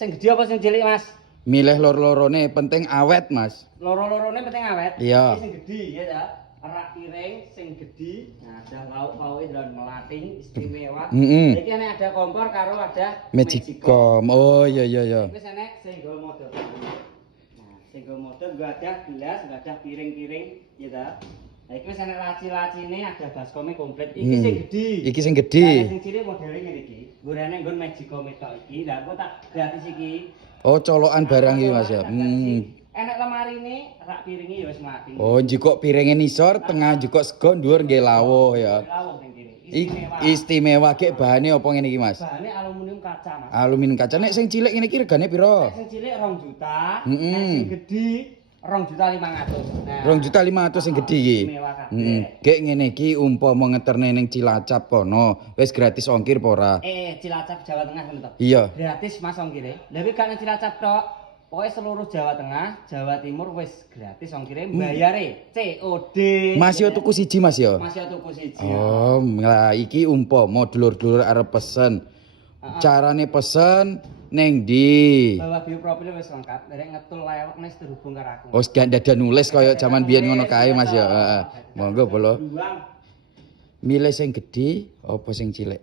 Sing gede apa sing cilik, Mas? Milih loro-lorone penting awet, Mas. Loro-lorone penting awet. Iya. Iki sing gede ya ta. Rak piring sing gede. Nah, ada lauk-pauke dan melating istimewa. Iki enek ada kompor karo ada Magicom. Oh iya iya iya. Wis enek single mode. Nah, single mode gak ada gelas, gak ada piring-piring ya ta. Nah, iki wis enek laci-lacine, ada baskomnya komplit. Iki sing gede. Iki sing gede. Nah, sing cilik modele ngene iki. Gorene nggon Magicom tok iki. Lah kok tak gratis iki. Oh, colokan barang iki Mas ya. Enak lemari ini, rak piringnya ya wis mati. Oh, njikok piringnya nisor, tengah njikok sego, dhuwur nggih lawuh ya. Lawuh ning kene. Istimewa gek bahane apa ngene iki Mas? Bahane aluminium kaca, Mas. Aluminium kaca. Nek sing cilik ngene iki regane piro? Nek sing cilik 2 juta, nek sing gedhi 2.500.000. Nah, 2.500.000 sing gedhi iki. Gek ngene iki umpama ngeterne ning Cilacap kono, wis gratis ongkir apa ora? Cilacap Jawa Tengah ngono to. Iya. Gratis Mas ongkire. Lah iki gak ning Cilacap tok. Pokoknya seluruh Jawa Tengah, Jawa Timur wis gratis ongkire bayare COD. Masih tuku siji Mas ya? Masih tuku siji. Oh, lah iki umpama dulur-dulur arep pesen. Carane pesen ning ndi? Bawa bioprofil wis lengkap, derek ngetul lewek wis terhubung karo aku. Oh, gak dada nulis kaya jaman biyen ngono kae Mas ya. Heeh. Monggo bolo. Milih sing gedhi apa sing cilik?